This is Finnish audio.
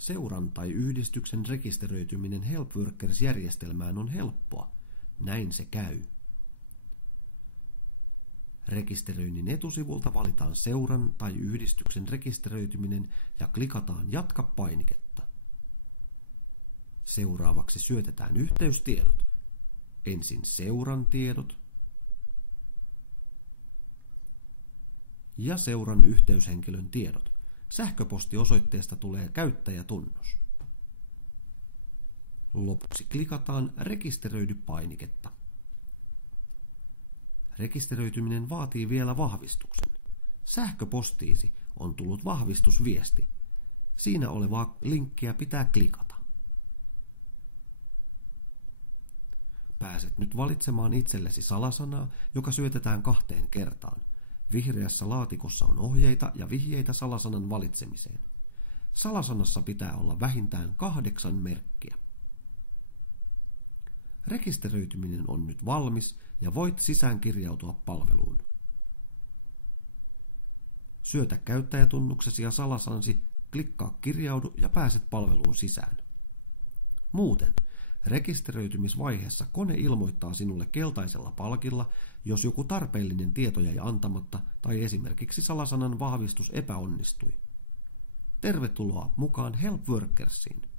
Seuran tai yhdistyksen rekisteröityminen HelpWorkers-järjestelmään on helppoa. Näin se käy. Rekisteröinnin etusivulta valitaan seuran tai yhdistyksen rekisteröityminen ja klikataan Jatka-painiketta. Seuraavaksi syötetään yhteystiedot. Ensin seuran tiedot ja seuran yhteyshenkilön tiedot. Sähköpostiosoitteesta tulee käyttäjätunnus. Lopuksi klikataan Rekisteröidy-painiketta. Rekisteröityminen vaatii vielä vahvistuksen. Sähköpostiisi on tullut vahvistusviesti. Siinä olevaa linkkiä pitää klikata. Pääset nyt valitsemaan itsellesi salasanaa, joka syötetään 2 kertaan. Vihreässä laatikossa on ohjeita ja vihjeitä salasanan valitsemiseen. Salasanassa pitää olla vähintään 8 merkkiä. Rekisteröityminen on nyt valmis ja voit sisäänkirjautua palveluun. Syötä käyttäjätunnuksesi ja salasanasi, klikkaa kirjaudu ja pääset palveluun sisään. Muuten, rekisteröitymisvaiheessa kone ilmoittaa sinulle keltaisella palkilla, jos joku tarpeellinen tieto jäi antamatta tai esimerkiksi salasanan vahvistus epäonnistui. Tervetuloa mukaan HelpWorkersiin!